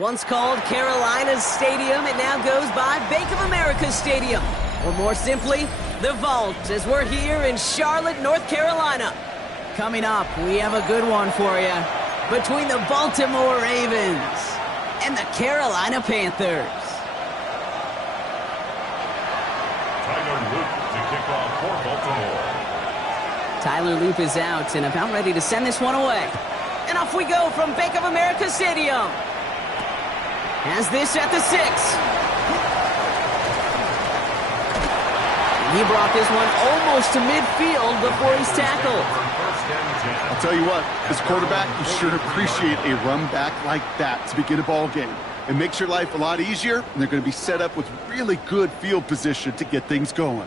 Once called Carolina's Stadium, it now goes by Bank of America Stadium. Or more simply, the Vault, as we're here in Charlotte, North Carolina. Coming up, we have a good one for you. Between the Baltimore Ravens and the Carolina Panthers. Tyler Luke to kick off for Baltimore. Tyler Loop is out and about ready to send this one away. And off we go from Bank of America Stadium. Has this at the 6. And he brought this one almost to midfield before he's tackled. I'll tell you what, as quarterback, you sure appreciate a run back like that to begin a ball game. It makes your life a lot easier, and they're going to be set up with really good field position to get things going.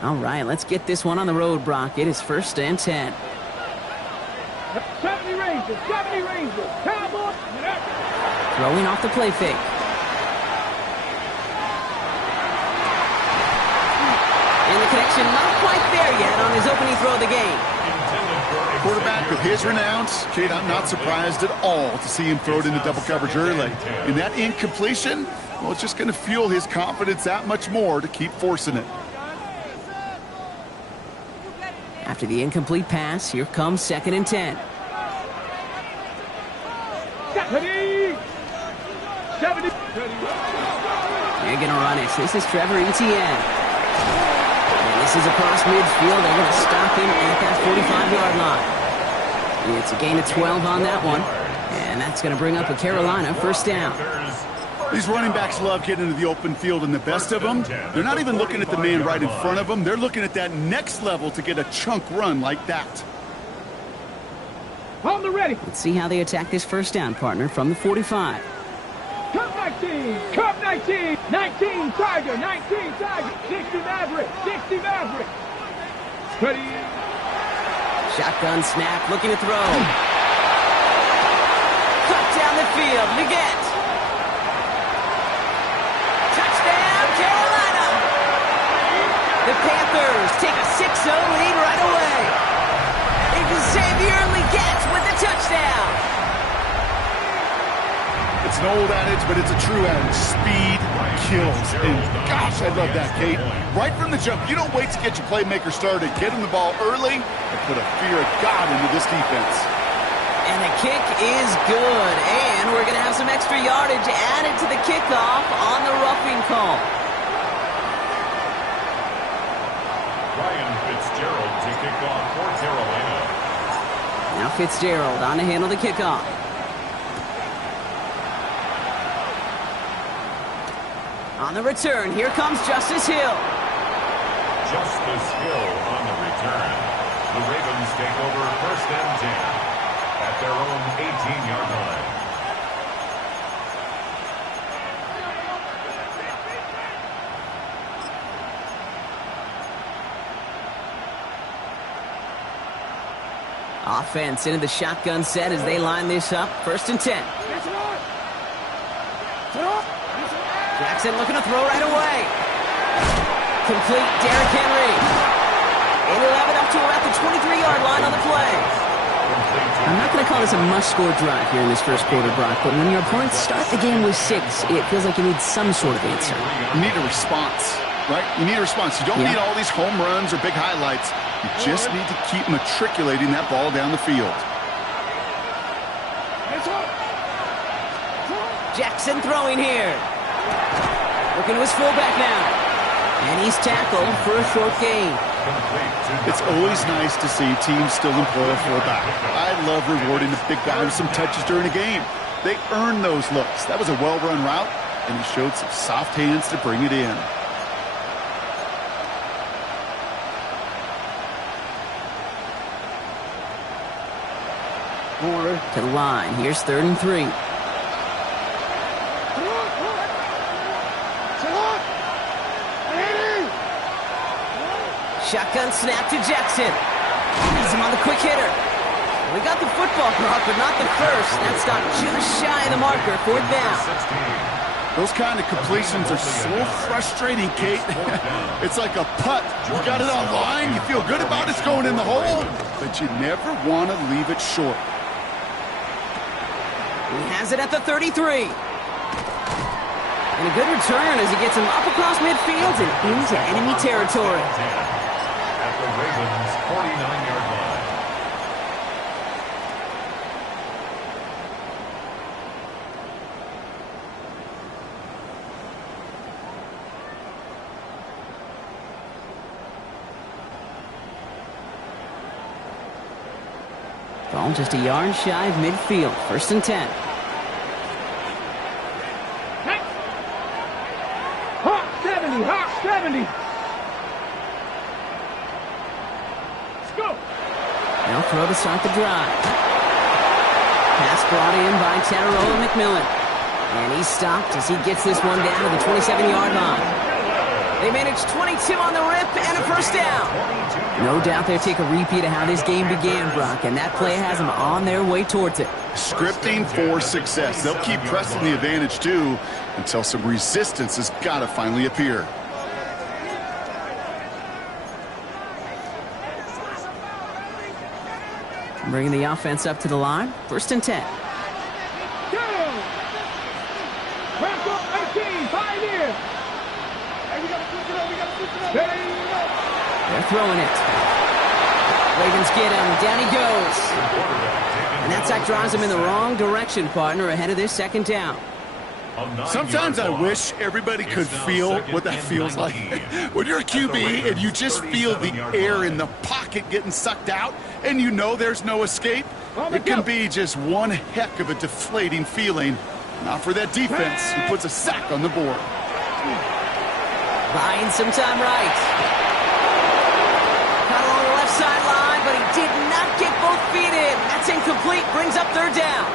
All right, let's get this one on the road, Brock. It is 1st and 10. 70 Rangers, 70 Rangers, Cowboys. Throwing off the play fake. And the connection not quite there yet on his opening throw of the game. Quarterback with his renounce, Kate, I'm not surprised at all to see him throw it into double coverage early. And that incompletion, well, it's just going to fuel his confidence that much more to keep forcing it. After the incomplete pass, here comes 2nd and 10. 70. 70. They're going to run it. This is Trevor Etienne. And this is across midfield. They're going to stop him at that 45-yard line. It's a gain of 12 on that one. And that's going to bring up a Carolina 1st down. These running backs love getting into the open field, and the best of them, they're not even looking at the man right in front of them. They're looking at that next level to get a chunk run like that. On the ready. Let's see how they attack this 1st down, partner, from the 45. Cup 19, Cup 19, 19 Tiger, 19 Tiger, 60 Maverick, 60 Maverick. Ready. Shotgun snap, looking to throw. Cut down the field, Leggett. The Panthers take a 6-0 lead right away. Xavier Leggett with the touchdown. It's an old adage, but it's a true adage. Speed kills. And gosh, I love that, Kate. Right from the jump, you don't wait to get your playmaker started. Get him the ball early and put a fear of God into this defense. And the kick is good. And we're going to have some extra yardage added to the kickoff on the roughing call. Fitzgerald to kick off for Carolina. Now Fitzgerald on to handle the kickoff. On the return, here comes Justice Hill. Justice Hill on the return. The Ravens take over 1st and 10 at their own 18-yard line. Offense into the shotgun set as they line this up. 1st and 10. Jackson looking to throw right away. Complete Derrick Henry. 11 up to about the 23-yard line on the play. I'm not going to call this a must-score drive here in this 1st quarter, Brock, but when your opponents start the game with 6, it feels like you need some sort of answer. You need a response, right? You need a response. You don't need all these home runs or big highlights. You just need to keep matriculating that ball down the field. Jackson throwing here. Looking to his fullback now. And he's tackled for a short gain. It's always nice to see teams still employ a fullback. I love rewarding the big guy with some touches during a game. They earn those looks. That was a well-run route, and he showed some soft hands to bring it in. To the line. Here's 3rd and 3. Shotgun snap to Jackson. He's him on the quick hitter. We got the football, Brock, but not the first. That stopped just shy of the marker. 4th down. Those kind of completions are so frustrating, Kate. It's like a putt. You got it on line, you feel good about it's going in the hole, but you never want to leave it short. He has it at the 33. And a good return as he gets him up across midfield and into enemy territory. At the Ravens' 49-yard line. Ball just a yard shy of midfield. 1st and 10. Hawk 70, Hawk 70. Let's go. They'll throw to start the drive. Pass brought in by Tataroa McMillan. And he's stopped as he gets this one down to the 27-yard line. They manage 22 on the rip and a 1st down. No doubt they'll take a repeat of how this game began, Brock, and that play has them on their way towards it. Scripting for success. They'll keep pressing the advantage, too, until some resistance has got to finally appear. Bringing the offense up to the line. 1st and 10. They're throwing it. Ravens get him. Down he goes. And that sack drives him in the wrong direction, partner, ahead of this 2nd down. Sometimes I wish everybody could feel what that feels like. When you're a QB and you just feel the air in the pocket getting sucked out and you know there's no escape, it can be just one heck of a deflating feeling. Not for that defense who puts a sack on the board. Buying some time right. Caught along the left sideline, but he did not get both feet in. That's incomplete. Brings up 3rd down.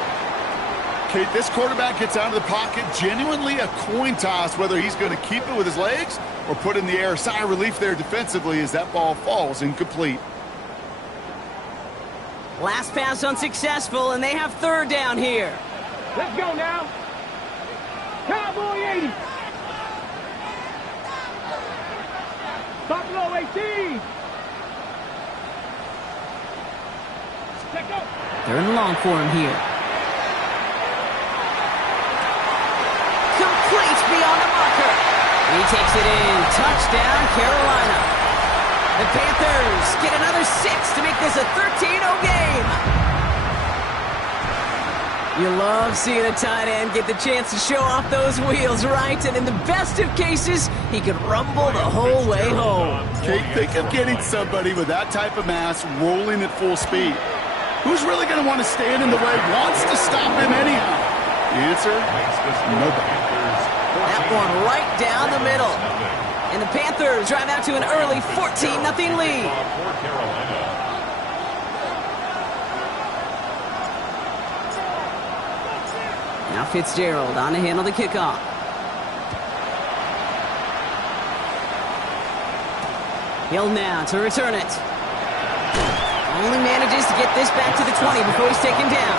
Kate, this quarterback gets out of the pocket, genuinely a coin toss whether he's going to keep it with his legs or put in the air. Sigh of relief there defensively as that ball falls incomplete. Last pass unsuccessful, and they have 3rd down here. Let's go now. Cowboy 80. Buffalo 18. Check out. They're in the long for him here. Complete beyond the marker. He takes it in. Touchdown, Carolina. The Panthers get another 6 to make this a 13-0 game. You love seeing a tight end get the chance to show off those wheels, right? And in the best of cases, he could rumble the whole way home. Kate, think of getting somebody with that type of mass rolling at full speed. Who's really going to want to stand in the way, wants to stop him anyhow? The answer? Nobody. That one right down the middle. And the Panthers drive out to an early 14-0 lead. Now Fitzgerald on to handle the kickoff. Hill now to return it. Only manages to get this back to the 20 before he's taken down.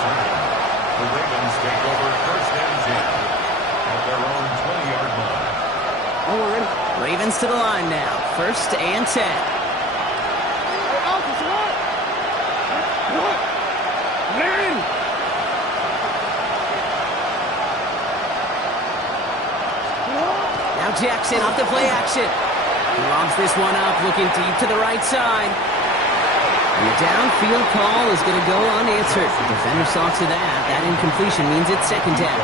The Ravens take over 1st and 10 at their own 20-yard line. Ravens to the line now. 1st and 10. Now Jackson off the play action. He lobs this one up, looking deep to the right side. And the downfield call is going to go unanswered. The defender saw to that. That incompletion means it's 2nd down.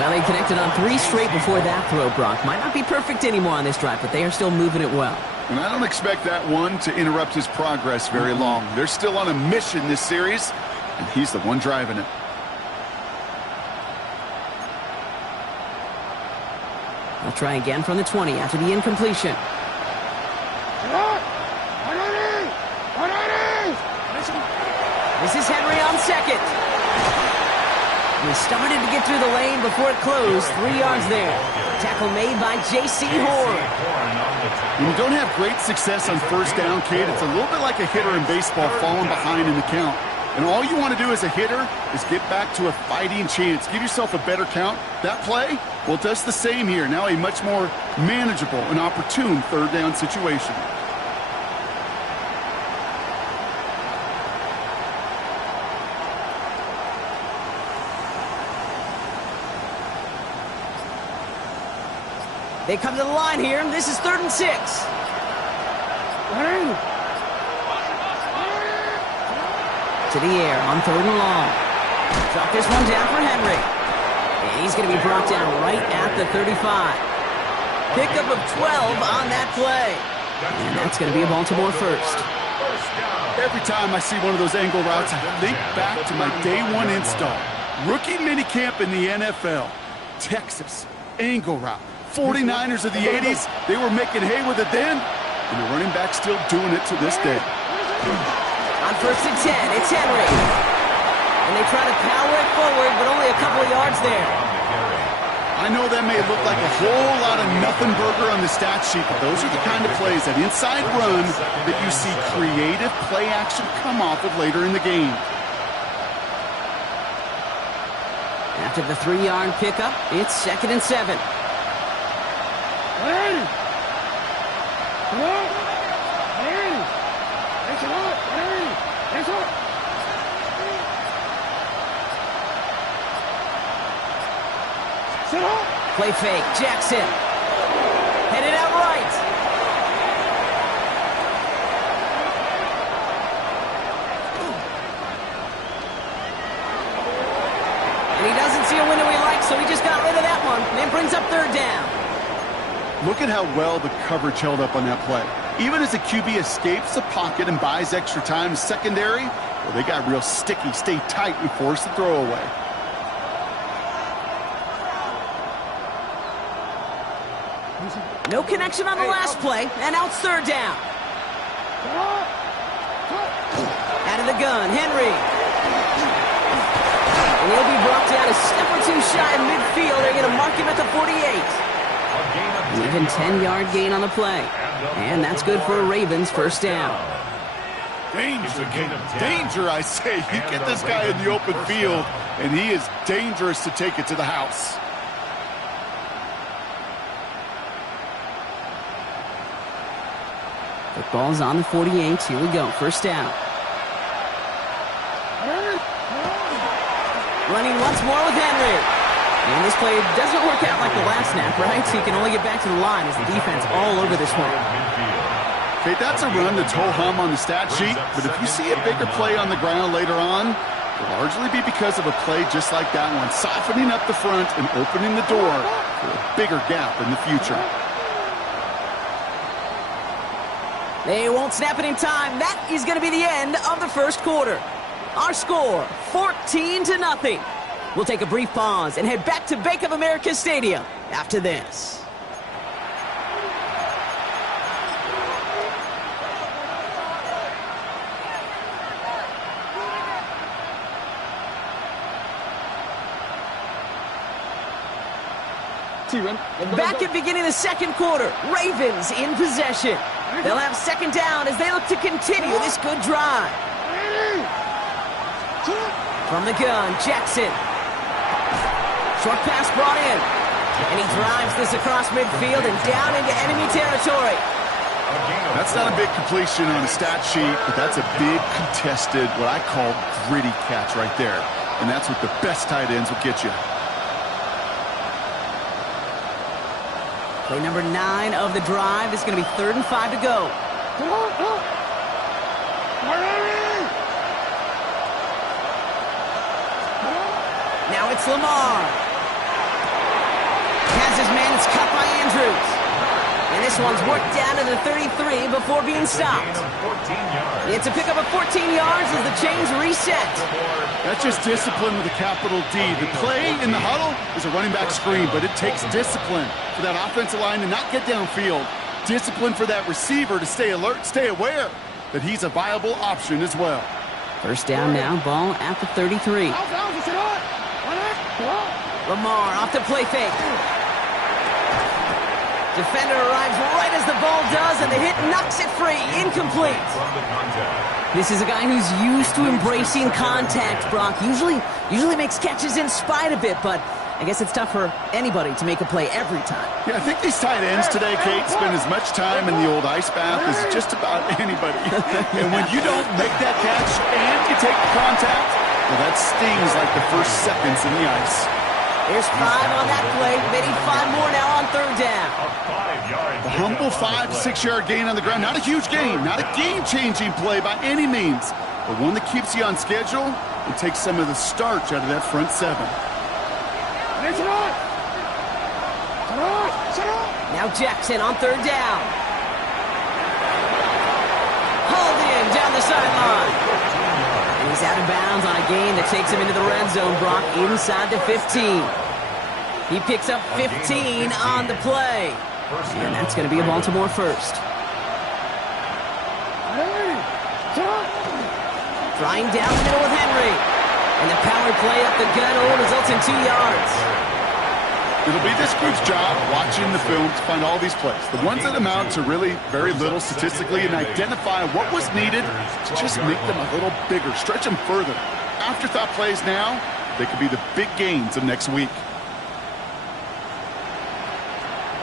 Well, they connected on 3 straight before that throw, Brock. Might not be perfect anymore on this drive, but they are still moving it well. And I don't expect that one to interrupt his progress very long. They're still on a mission this series, and he's the one driving it. They'll try again from the 20 after the incompletion. This is Henry on 2nd. He started to get through the lane before it closed. 3 yards there. Tackle made by J.C. Horn. When you don't have great success on 1st down, Kate, it's a little bit like a hitter in baseball falling behind in the count. And all you want to do as a hitter is get back to a fighting chance. Give yourself a better count. That play Well, it does the same here. Now a much more manageable and opportune third down situation. They come to the line here. This is 3rd and 6. To the air on 3rd and long. Drop this one down for Henry. And he's going to be brought down right at the 35. Pickup of 12 on that play. And that's going to be a Baltimore first. Every time I see one of those angle routes, I think back to my day one install. Rookie minicamp in the NFL. Texas, angle route. 49ers of the 80s, they were making hay with it then, and the running back's still doing it to this day. On 1st and 10, it's Henry. And they try to power it forward, but only a couple of yards there. I know that may look like a whole lot of nothing burger on the stat sheet, but those are the kind of plays, that inside run, that you see creative play action come off of later in the game. After the 3-yard pickup, it's 2nd and 7. Play fake, Jackson. Headed out right. And he doesn't see a window he likes, so he just got rid of that one. And it brings up 3rd down. Look at how well the coverage held up on that play. Even as the QB escapes the pocket and buys extra time secondary, well, they got real sticky, stay tight, and force the throw away. No connection on the last play, and now it's 3rd down. Out of the gun, Henry. And he'll be brought down a step or two shy of midfield. They're going to mark him at the 48. Even 10-yard gain on the play. And that's good for a Ravens first down. Danger, I say. You get this guy in the open field, and he is dangerous to take it to the house. Football's on the 48. Here we go. First down. Running once more with Henry. And this play doesn't work out like the last snap, right? So he can only get back to the line as the defense all over this one. Okay, that's a run that's ho-hum on the stat sheet, but if you see a bigger play on the ground later on, it'll largely be because of a play just like that one, softening up the front and opening the door for a bigger gap in the future. They won't snap it in time. That is going to be the end of the first quarter. Our score, 14-0. We'll take a brief pause and head back to Bank of America Stadium after this. Back at beginning of the second quarter, Ravens in possession. They'll have 2nd down as they look to continue this good drive. From the gun, Jackson. Short pass brought in. And he drives this across midfield and down into enemy territory. That's not a big completion on a stat sheet, but that's a big contested, what I call gritty catch right there. And that's what the best tight ends will get you. Play number 9 of the drive. It's going to be 3rd and 5 to go. Now it's Lamar. Has his man, it's cut by Andrews. And this one's worked down to the 33 before being stopped. It's a pickup of 14 yards as the chains reset. That's just discipline with a capital D. The play in the huddle is a running back screen, but it takes discipline for that offensive line to not get downfield. Discipline for that receiver to stay alert, stay aware that he's a viable option as well. First down now, ball at the 33. Lamar off the play fake. Defender arrives right as the ball does, and the hit knocks it free. Incomplete. This is a guy who's used to embracing contact, Brock. Usually makes catches in spite of it, but I guess it's tough for anybody to make a play every time. Yeah, I think these tight ends today, Kate, spend as much time in the old ice bath as just about anybody. And when you don't make that catch and you take the contact, well, that stings like the first seconds in the ice. There's 5 on that play. They need 5 more now on 3rd down. A humble 5 to 6 yard gain on the ground. Not a huge gain, not a game-changing play by any means, but one that keeps you on schedule and takes some of the starch out of that front 7. Now Jackson on 3rd down. Hauled in down the sideline. And he's out of bounds on a gain that takes him into the red zone, Brock, inside the 15. He picks up 15 on the play. And that's going to be a Baltimore first. Flying down the middle with Henry. And the power play up the gut results in 2 yards. It'll be this group's job watching the film to find all these plays, the ones that amount to really very little statistically, and identify what was needed to just make them a little bigger, stretch them further. Afterthought plays now, they could be the big gains of next week.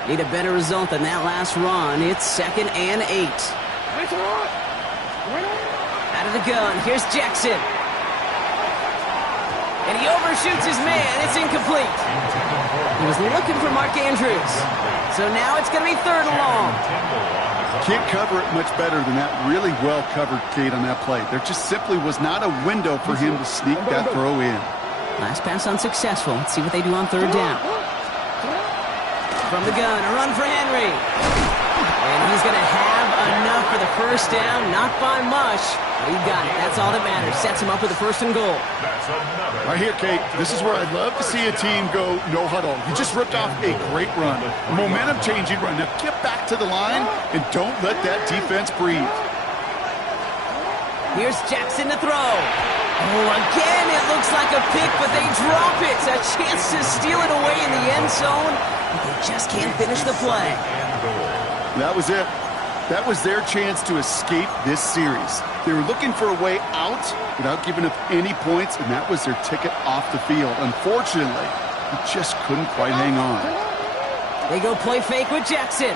Need a better result than that last run. It's 2nd and 8. Out of the gun, here's Jackson. And he overshoots his man. It's incomplete. He was looking for Mark Andrews. So now it's going to be 3rd and long. Can't cover it much better than that really well-covered Kate on that play. There just simply was not a window for him to sneak that throw in. Last pass unsuccessful. Let's see what they do on 3rd down. From the gun, a run for Henry. And he's going to have enough for the 1st down. Not by much, but he got it. That's all that matters. Sets him up with the 1st and goal. Right here, Kate, this is where I'd love to see a team go no huddle. You just ripped off a great run, a momentum-changing run. Now get back to the line and don't let that defense breathe. Here's Jackson to throw. Oh, again, it looks like a pick, but they drop it. A chance to steal it away in the end zone, but they just can't finish the play. That was it. That was their chance to escape this series. They were looking for a way out without giving up any points, and that was their ticket off the field. Unfortunately, they just couldn't quite hang on. They go play fake with Jackson.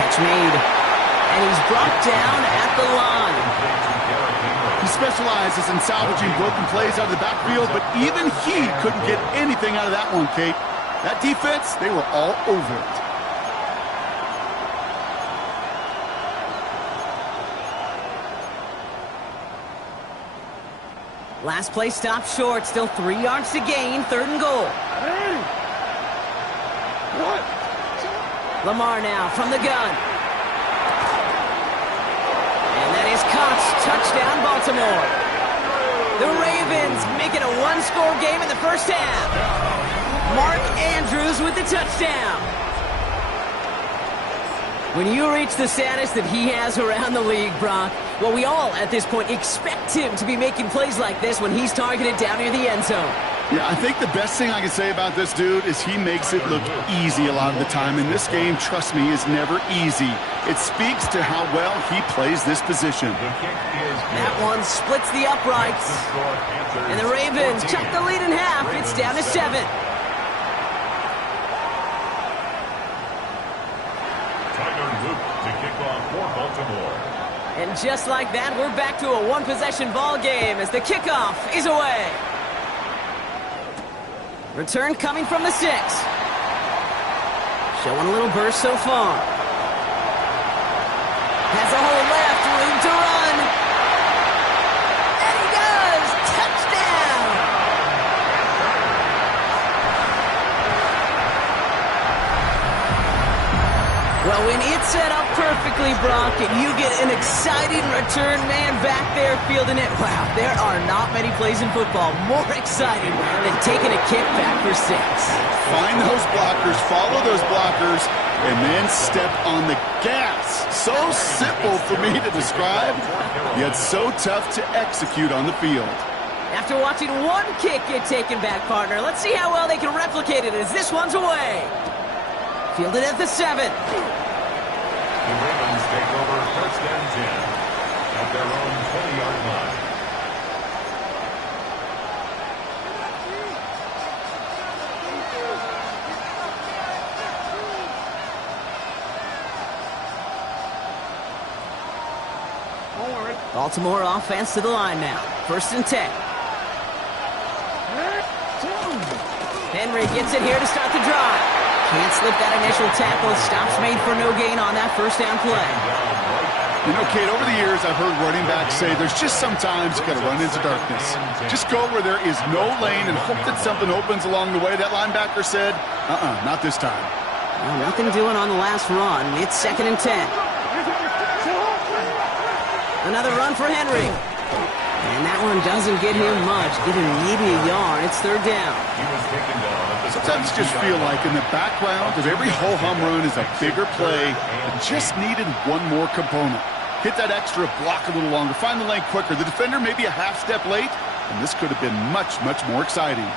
Catch made. And he's brought down at the line. He specializes in salvaging broken plays out of the backfield, but even he couldn't get anything out of that one, Kate. That defense, they were all over it. Last play stopped short. Still 3 yards to gain. 3rd and goal. Lamar now from the gun. And that is caught. Touchdown, Baltimore. The Ravens make it a 1-score game in the 1st half. Mark Andrews with the touchdown. When you reach the status that he has around the league, Brock, well, we all, at this point, expect him to be making plays like this when he's targeted down near the end zone. Yeah, I think the best thing I can say about this dude is he makes it look easy a lot of the time. And this game, trust me, is never easy. It speaks to how well he plays this position. That one splits the uprights. And the Ravens chop the lead in half. It's down to 7. To kick off for Baltimore. And just like that, we're back to a 1-possession ball game as the kickoff is away. Return coming from the 6. Showing a little burst so far. Has a hole left, room to run. And he does! Touchdown! Well, when it's set up perfectly, Brock, and you get an exciting return man back there fielding it, wow, there are not many plays in football more exciting than taking a kick back for 6. Find those blockers, follow those blockers, and then step on the gas. So simple for me to describe, yet so tough to execute on the field. After watching one kick get taken back, partner, let's see how well they can replicate it as this one's away. Fielded at the 7. The Ravens take over 1st and 10 at their own 20-yard line. Baltimore offense to the line now. 1st and 10. Henry gets it here to start the drive. Can't slip that initial tackle. Stops made for no gain on that 1st down play. You know, Kate, over the years, I've heard running backs say there's just sometimes you got to run into darkness. Just go where there is no lane and hope that something opens along the way. That linebacker said, not this time. Well, nothing doing on the last run. It's 2nd and 10. Another run for Henry. And that one doesn't get him much. Giving maybe a yard. It's 3rd down. Sometimes you just feel like in the background of every ho-hum run is a bigger play that just needed one more component. Hit that extra block a little longer. Find the lane quicker. The defender may be a half step late, and this could have been much, much more exciting.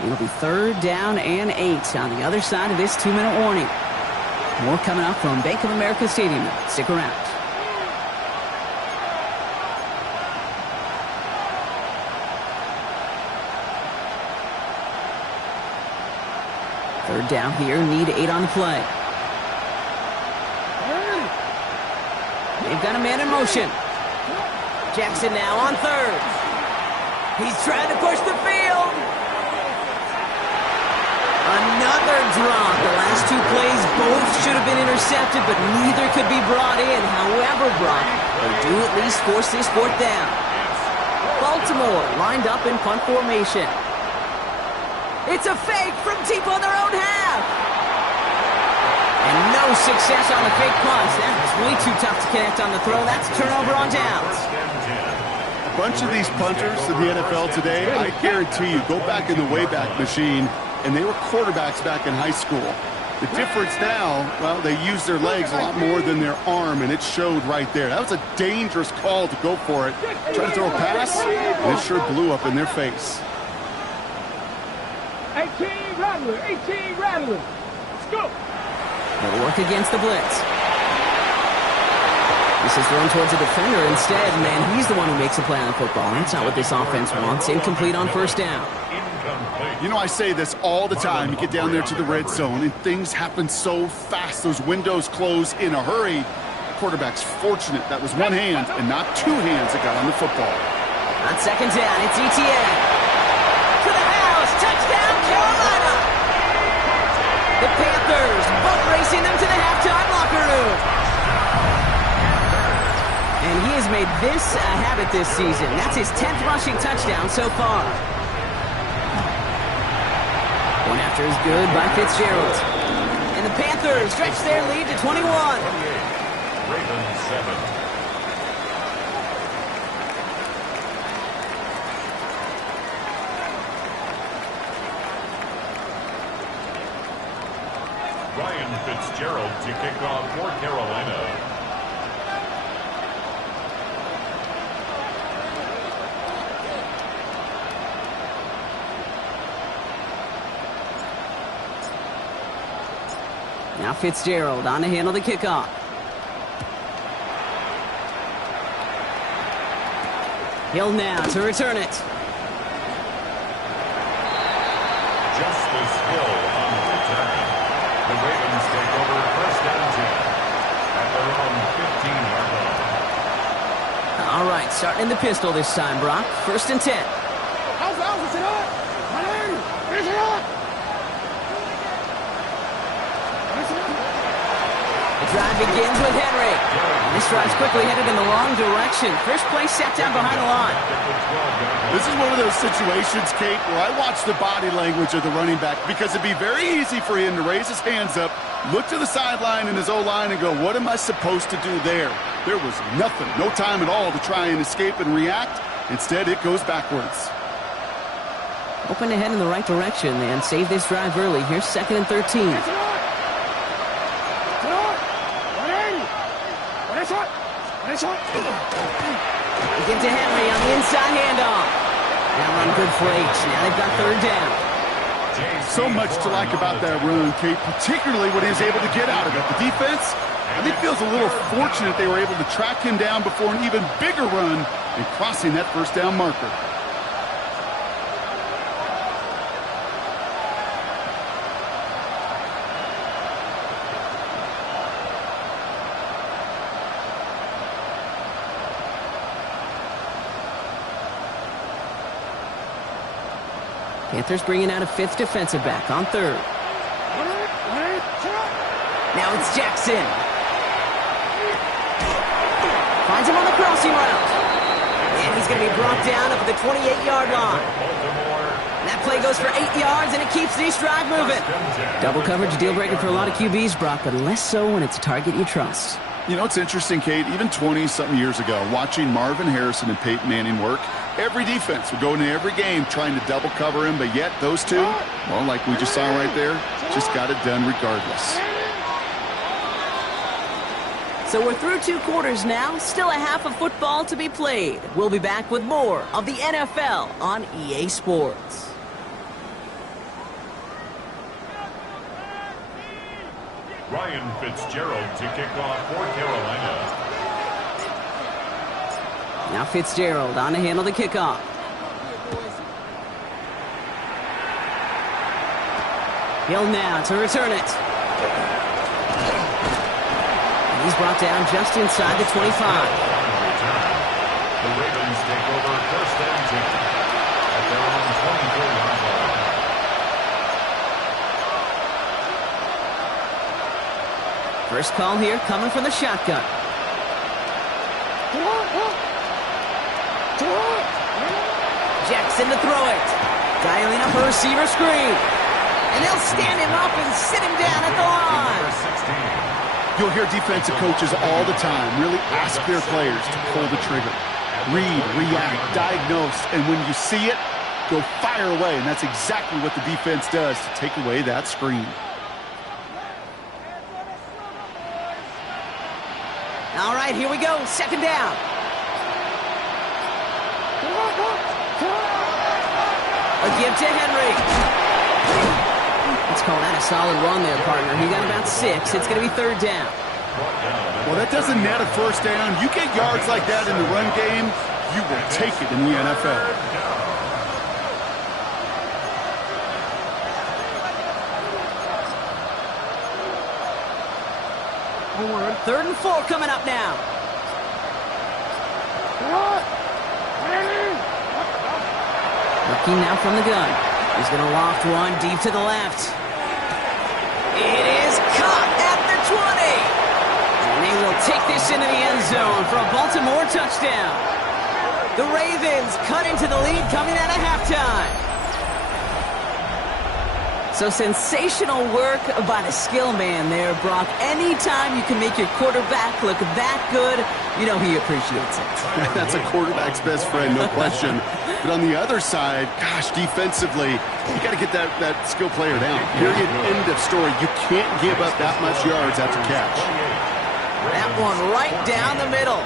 It'll be 3rd down and 8 on the other side of this 2-minute warning. More coming up from Bank of America Stadium. Stick around. Third down here, need 8 on the play. They've got a man in motion. Jackson now on 3rd. He's trying to push the field. Another drop. The last 2 plays both should have been intercepted, but neither could be brought in. However brought, they do at least force this 4th down. Baltimore lined up in punt formation. It's a fake from deep on their own half. And no success on the fake punt. That was way too tough to connect on the throw. That's a turnover on downs. A bunch of these punters in the NFL today, I guarantee you, go back in the Wayback Machine, and they were quarterbacks back in high school. The difference now, well, they use their legs a lot more than their arm, and it showed right there. That was a dangerous call to go for it. Try to throw a pass, and it sure blew up in their face. 18 Rattler, 18 Rattler. Let's go. They'll work against the blitz. This is thrown towards a defender instead, and he's the one who makes a play on the football. That's not what this offense wants. Incomplete on 1st down. You know, I say this all the time. You get down there to the red zone, and things happen so fast. Those windows close in a hurry. The quarterback's fortunate that was one hand and not 2 hands that got on the football. On 2nd down, it's ETN. To the house. Touchdown, Carolina. The Panthers both racing them to the halftime locker room. And he has made this a habit this season. That's his 10th rushing touchdown so far. One after is good by Fitzgerald. And the Panthers stretch their lead to 21. Ravens 7. Ryan Fitzgerald to kick off for Carolina. Now Fitzgerald on to handle the kickoff. Hill now to return it. Justice Hill on the return. The Ravens take over 1st and 10 at their own 15-yard line. All right, starting in the pistol this time, Brock. 1st and 10. The drive begins with Henry. And this drive's quickly headed in the wrong direction. First play set down behind the line. This is one of those situations, Kate, where I watch the body language of the running back because it'd be very easy for him to raise his hands up, look to the sideline in his O-line and go, what am I supposed to do there? There was nothing, no time at all to try and escape and react. Instead, it goes backwards. Open ahead in the right direction and save this drive early. Here's 2nd and 13. Get to Henry on the inside handoff. That run good for 8. Now they've got 3rd down. So much to like about that run, Kate, particularly what he was able to get out of it. The defense, I think, feels a little fortunate they were able to track him down before an even bigger run and crossing that first down marker. Panthers bringing out a fifth defensive back on third. Now it's Jackson. Finds him on the crossing route. And he's going to be brought down up at the 28-yard line. That play goes for 8 yards, and it keeps this drive moving. Double coverage, deal breaker for a lot of QBs, Brock, but less so when it's a target you trust. You know, it's interesting, Kate, even 20-something years ago, watching Marvin Harrison and Peyton Manning work, every defense would go into every game trying to double cover him, but yet those two, well, like we just saw right there, just got it done regardless. So we're through 2 quarters now, still a half of football to be played. We'll be back with more of the NFL on EA Sports. Ryan Fitzgerald to kick off for Carolina. Now Fitzgerald on to handle the kickoff. Hill now to return it. And he's brought down just inside the 25. The Ravens take over first and 10 at their own 24-yard line. First call here coming from the shotgun. Jackson to throw it. Dialing up a receiver screen. And they'll stand him up and sit him down at the line. You'll hear defensive coaches all the time really ask their players to pull the trigger. Read, react, diagnose, and when you see it, go fire away. And that's exactly what the defense does to take away that screen. All right, here we go. Second down. A give to Henry. Let's call that a solid run there, partner. He got about 6. It's going to be third down. Well, that doesn't net a first down. You get yards like that in the run game, you will take it in the NFL. Third and 4 coming up now. Looking now from the gun. He's going to loft one deep to the left. It is caught at the 20. And they will take this into the end zone for a Baltimore touchdown. The Ravens cut into the lead coming out of halftime. So sensational work by the skill man there, Brock. Anytime you can make your quarterback look that good, you know he appreciates it. That's a quarterback's best friend, no question. But on the other side, gosh, defensively, you got to get that skill player down. Period, end of story. You can't give up that much yards after catch. That one right down the middle.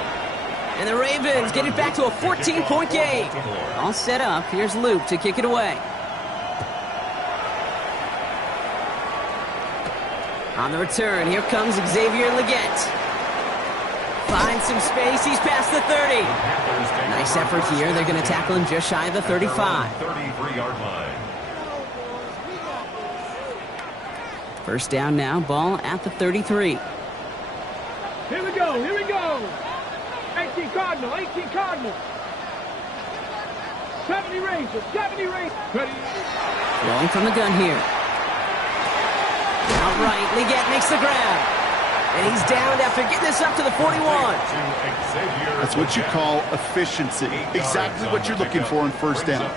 And the Ravens get it back to a 14-point game. All set up. Here's Luke to kick it away. On the return, here comes Xavier Legette. Finds some space. He's past the 30. Nice effort here. They're going to tackle him just shy of the 35. 33-yard line. First down now. Ball at the 33. Here we go. Here we go. 18 Cardinal. 18 Cardinal. 70 Rangers. 70 Rangers. Ready. Rolling from the gun here. Outright, Legette makes the grab. And he's down after getting this up to the 41. That's what you call efficiency. Exactly what you're looking for in first down.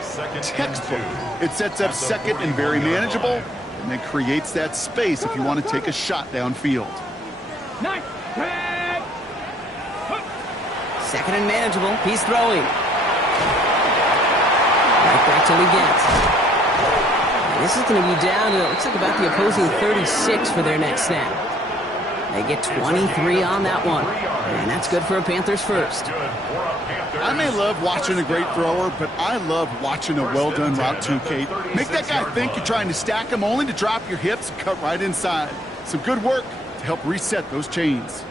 Textbook. It sets up second and very manageable, and then creates that space if you want to take a shot downfield. Nice. Second and manageable. He's throwing. Right back to Legette. This is going to be down to, it looks like, about the opposing 36 for their next snap. They get 23 on that one. And that's good for a Panthers first. I may love watching a great thrower, but I love watching a well-done route too, Kate. Make that guy think you're trying to stack him only to drop your hips and cut right inside. Some good work to help reset those chains.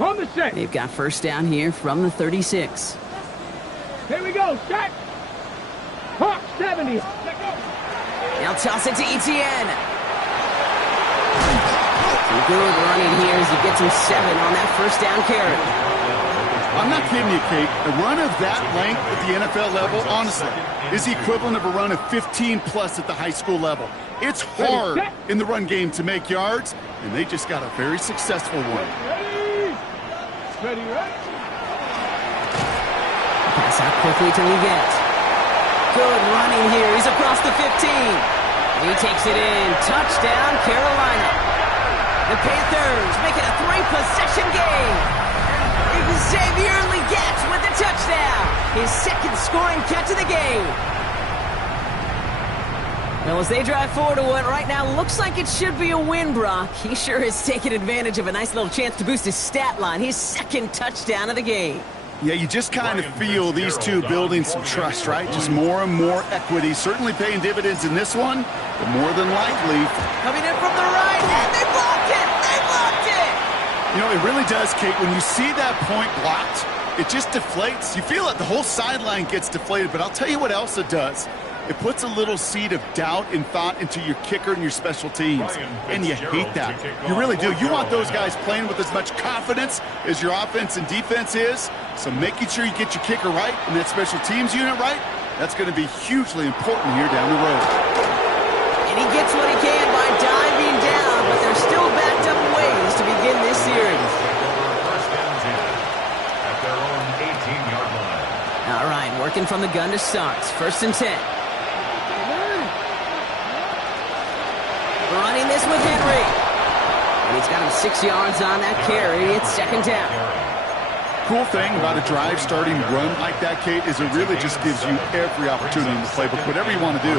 On the set. They've got first down here from the 36. Here we go. Set. Hawk 70. Let go. Now toss it to Etienne. Some good running here as he gets him 7 on that first down carry. I'm not kidding you, Kate. A run of that length at the NFL level, honestly, is the equivalent of a run of 15-plus at the high school level. It's hard in the run game to make yards, and they just got a very successful one. Ready, right? Pass out quickly to Wk10. Good running here. He's across the 15. He takes it in. Touchdown, Carolina. The Panthers make it a 3-possession game. Xavier Legette with the touchdown. His second scoring catch of the game. Well, as they drive forward to what right now looks like it should be a win, Brock, he sure has taken advantage of a nice little chance to boost his stat line. His second touchdown of the game. Yeah, you just kind of feel these two building some trust, right? Just more and more equity. Certainly paying dividends in this one, but more than likely. Coming in from the right, and they blocked it! They blocked it! You know, it really does, Kate. When you see that point blocked, it just deflates. You feel it. The whole sideline gets deflated, but I'll tell you what else it does. It puts a little seed of doubt and thought into your kicker and your special teams, and you hate that. You really do. You want those guys playing with as much confidence as your offense and defense is, so making sure you get your kicker right and that special teams unit right, that's going to be hugely important here down the road. And he gets what he can by diving down, but they're still backed up ways to begin this series. At their own 18-yard line. All right, working from the gun to start. First and 10. Running this with Henry. And he's got him 6 yards on that carry. It's second down. Cool thing about a drive starting run like that, Kate, is it really just gives you every opportunity in the playbook, whatever you want to do.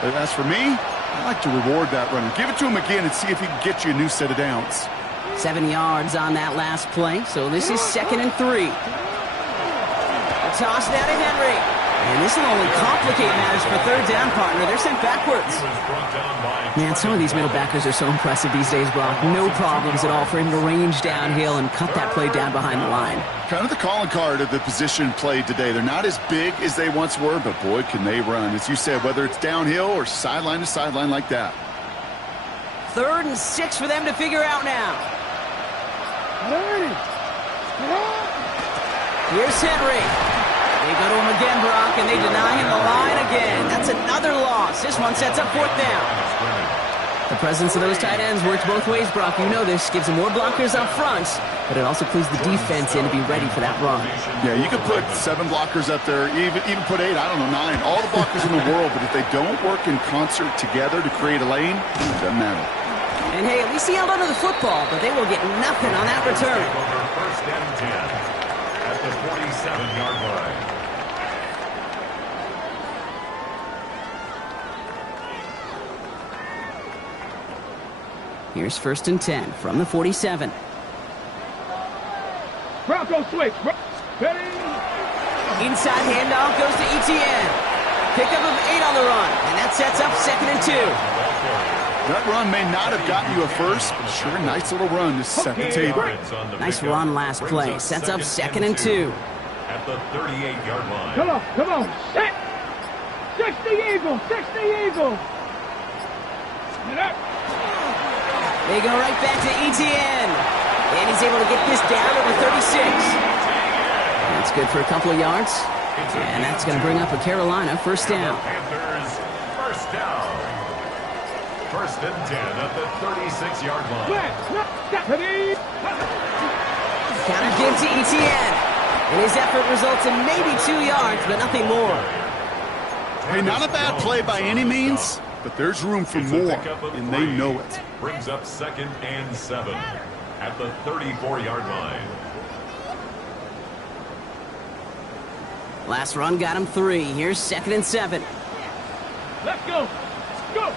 But as for me, I like to reward that runner. Give it to him again and see if he can get you a new set of downs. 7 yards on that last play, so this is second and 3. A toss down to Henry. And this will only complicate matters for third down, partner. They're sent backwards. Man, some of these middle backers are so impressive these days, Brock. No problems at all for him to range downhill and cut that play down behind the line. Kind of the calling card of the position played today. They're not as big as they once were, but boy, can they run. As you said, whether it's downhill or sideline to sideline like that. 3rd and 6 for them to figure out now. Here's Henry. They go to him again, Brock, and they deny him the line again. That's another loss. This one sets up 4th down. The presence of those tight ends works both ways, Brock. You know this. Gives them more blockers up front, but it also clues the defense in to be ready for that run. Yeah, you could put 7 blockers up there, even put 8, I don't know, 9. All the blockers in the world, but if they don't work in concert together to create a lane, it doesn't matter. And hey, at least he held onto the football, but they will get nothing on that return. First and 10 at the 47-yard line. Here's first and 10 from the 47. Bronco switch. Ready? Inside handoff goes to Etienne. Pickup of 8 on the run, and that sets up second and 2. That run may not have gotten you a first, but sure, a nice little run to set the table. Nice run last play. Sets up second and 2. At the 38-yard line. Come on. Set. 60 Eagles. 60 Eagles. Get up. They go right back to Etienne. And he's able to get this down over 36. That's good for a couple of yards. And that's going to bring up a Carolina first down. Panthers first down. First and 10 at the 36-yard line. Counter give to Etienne. And his effort results in maybe 2 yards, but nothing more. Hey, not a bad play by any means, but there's room for more, and they know it. Brings up second and 7 at the 34-yard line. Last run got him 3. Here's second and 7. Let's go. Go.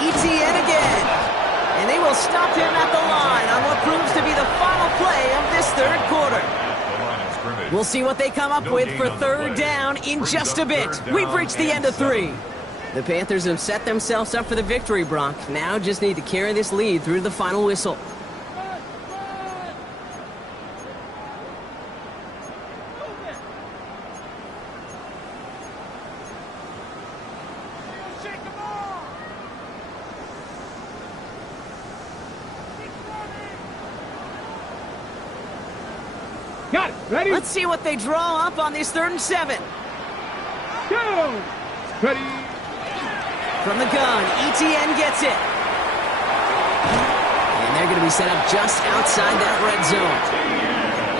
Etienne again. And they will stop him at the line on what proves to be the final play of this third quarter. We'll see what they come up with for third down in just a bit. We've reached the end of 3. The Panthers have set themselves up for the victory, Brock. Now just need to carry this lead through to the final whistle. Got it. Ready? Let's see what they draw up on this 3rd and 7. Go. Ready. From the gun, Etienne gets it. And they're going to be set up just outside that red zone.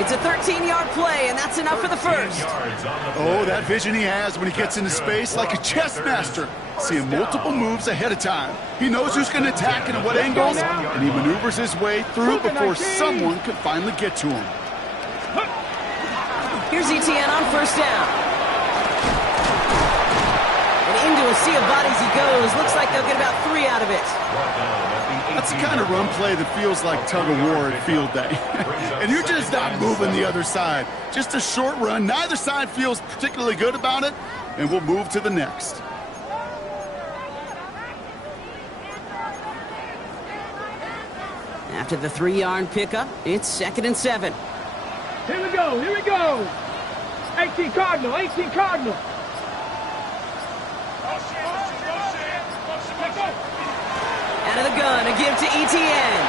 It's a 13-yard play, and that's enough for the first. Oh, that vision he has when he gets into space like a chess master. Seeing multiple moves ahead of time. He knows who's going to attack and at what angles, and he maneuvers his way through before someone can finally get to him. Here's Etienne on 1st down. And into a sea of bodies he goes. Looks like they'll get about 3 out of it. That's the kind of run play that feels like tug-of-war at field day. And you're just not moving the other side. Just a short run. Neither side feels particularly good about it, and we'll move to the next. After the 3-yard pickup, it's 2nd and 7. Here we go. Here we go. 18 Cardinal. 18 Cardinal. Out of the gun, a give to Etienne.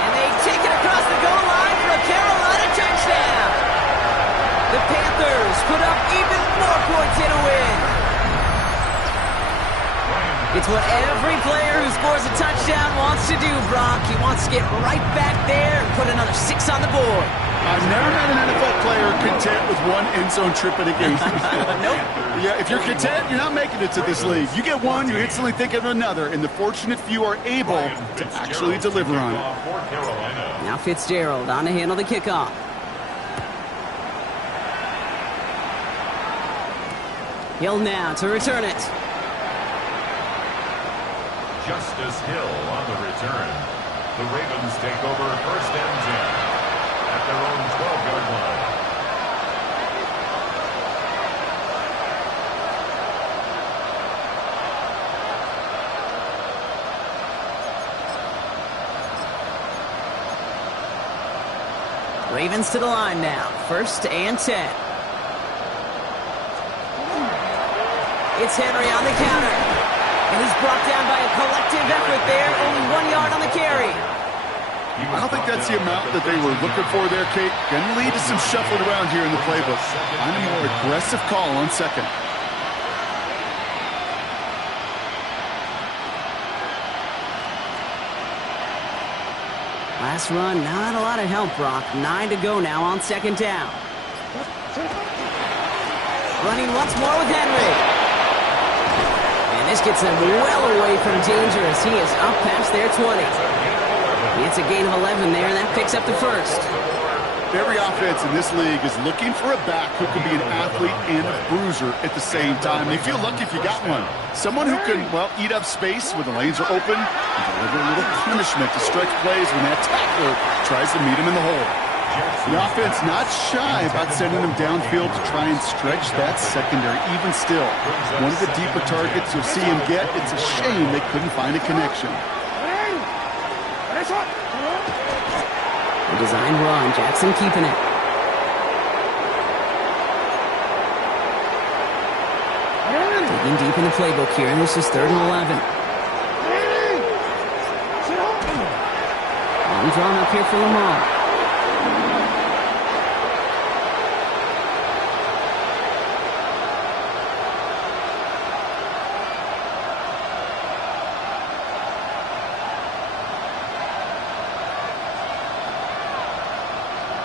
And they take it across the goal line for a Carolina touchdown. The Panthers put up even more points in a win. It's what every player who scores a touchdown wants to do, Brock. He wants to get right back there and put another 6 on the board. I've never met an NFL player content with one end zone trip in a game. Nope. Yeah, if you're content, you're not making it to this league. You get one, you instantly think of another, and the fortunate few are able to actually deliver on it. Now Fitzgerald on to handle the kickoff. Hill now to return it. Justice Hill on the return. The Ravens take over 1st and 10 at their own 12-yard line. Ravens to the line now. 1st and 10. It's Henry on the counter. And he's brought down by a collective effort there. Only 1 yard on the carry. I don't think that's the amount that they were looking for there, Kate. Going to lead to some shuffling around here in the playbook. Find a more aggressive call on 2nd. Last run, not a lot of help, Brock. 9 to go now on 2nd down. Running once more with Henry. And this gets them well away from danger as he is up past their 20. It's a gain of 11 there, and that picks up the first. Every offense in this league is looking for a back who can be an athlete and a bruiser at the same time. You feel lucky if you got one. Someone who can, well, eat up space when the lanes are open and deliver a little punishment to stretch plays when that tackler tries to meet him in the hole. The offense not shy about sending him downfield to try and stretch that secondary. Even still, one of the deeper targets you'll see him get, it's a shame they couldn't find a connection. The design run, Jackson keeping it. Digging deep in the playbook here, and this is 3rd and 11. Long drawn up here for Lamar.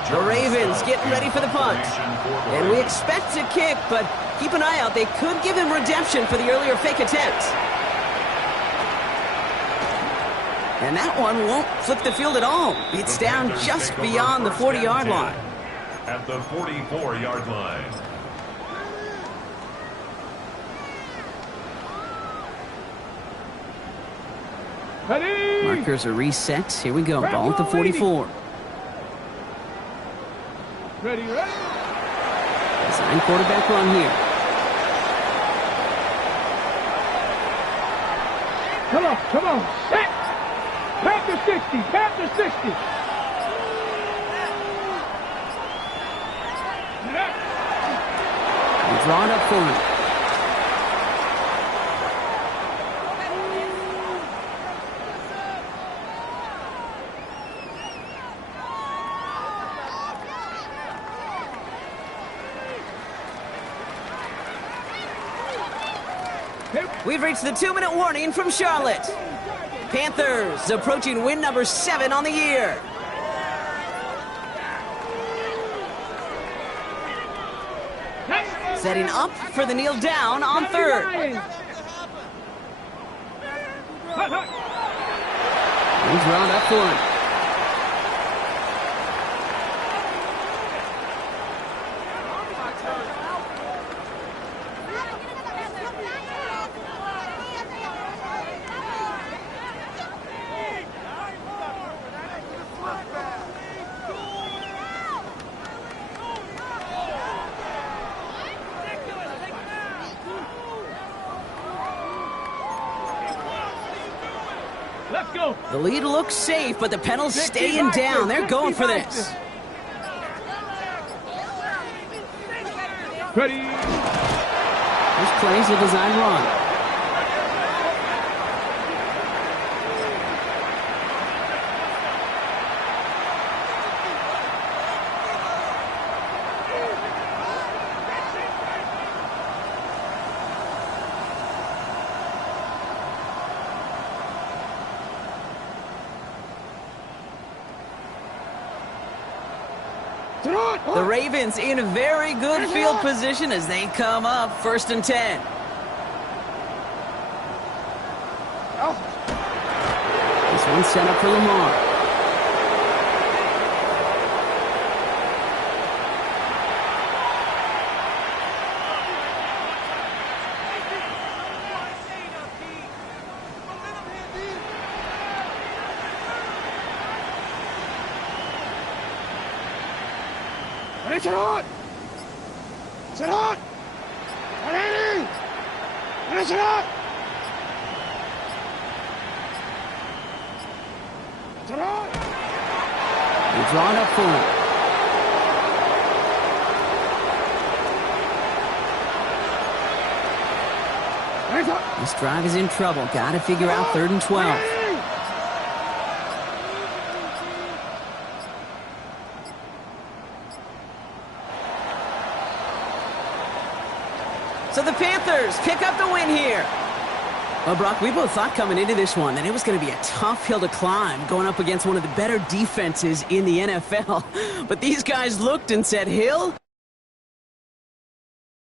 The Ravens getting ready for the punt. And we expect to kick, but keep an eye out. They could give him redemption for the earlier fake attempt. And that one won't flip the field at all. It's down just beyond the 40-yard line. At the 44-yard line. Ready. Markers are reset. Here we go. Ball at the 44. Ready, ready. Design quarterback run here. Come on, come on. Set. Panther 60, Panther 60. They draw it up for him. We've reached the 2-minute warning from Charlotte. Panthers approaching win number 7 on the year. Setting up for the kneel down on third. He's drawn up for him. Let's go. The lead looks safe, but the Panthers staying down. They're going for this. Ready. This plays a design run. The Ravens in a very good field position as they come up 1st and 10. This one's set up for Lamar. Sit on! Sit on! Ready! Ready, sit on! Sit on! They draw it up for him. This drive is in trouble. Got to figure out 3rd and 12. So the Panthers pick up the win here. Well, Brock, we both thought coming into this one that it was going to be a tough hill to climb going up against one of the better defenses in the NFL. But these guys looked and said, Hill,